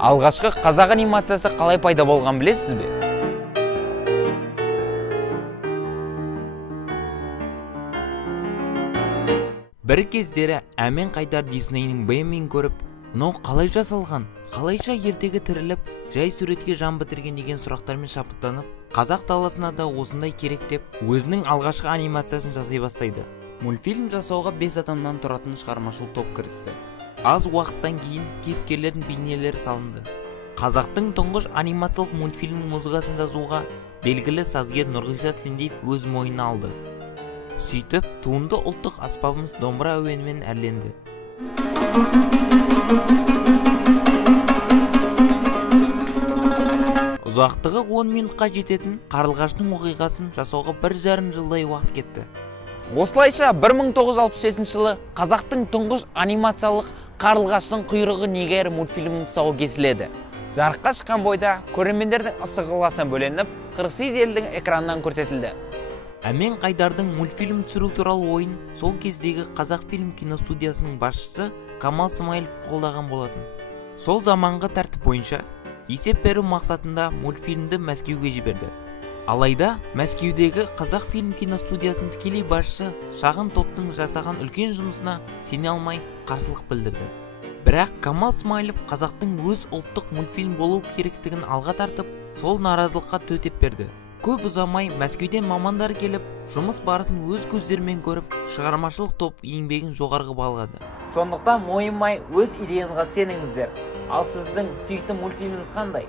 Алғашқы қазақ анимациясы қалай пайда болған білесіз бе? Бір кездері Әмен Қайдар Диснейнің Бэмбиін көріп, мынау қалай жасалған, қалайша ертегі тіріліп, жай суретке жан бітірген деген сұрақтармен шабыттанып, қазақ даласына да осындай керек деп, өзінің алғашқы анимациясын жасай бастайды. Мультфильм жасауға 5 адамнан тұратын шығармашылық топ кірісті. Аз уақыттан кейін кейіпкерлердің бейнелері салынды. Қазақтың тұңғыш анимациялық мультфильм музыкасын жазуға белгілі сазгер Нұрғиса Тілендиев өз мойнына алды. Сөйтіп, туынды ұлттық аспабымыз домбыра әуенімен әрленді. Ұзақтығы 10 минутқа жететін Қарлығаштың оқиғасын жасауға 1,5 жылдай уақыт кетті. Осылайша 1967 жылы қазақтың тұңғыш анимациялық Қарлығаштың құйрығы неге әрі мультфильмінің тұсауы кесіледі. Жарыққа шыққан бойда көрермендердің ыстық ықыласына бөленіп, 48 елдің экранынан көрсетілді. Әмен Қайдардың мультфильм түсіру туралы ойын сол кездегі Қазақфильм киностудиясының басшысы Камал Смайылов қолдаған болатын. Сол заманғы тәртіп бойынша есеп беру мақсатында мультфильмді Мәскеуге жіберді. Алайда Мәскеудегі Қазақфильм киностудиясының тікелей басшысы шағын топтың жасаған үлкен жұмысына сене алмай қарсылық білдірді. Бірақ Камал Смайылов қазақтың өз ұлттық мультфильм болу керектігін алға тартып, сол наразылыққа төтеп берді. Көп ұзамай Мәскеуден мамандар келіп, жұмыс барысын өз көздерімен көріп, шығармашылық топ еңбегін жоғарғы бағалады. Сондықтан мойымай өз идеяңызға сеніңіздер. Ал сіздің сүйікті мультфильміңіз қандай?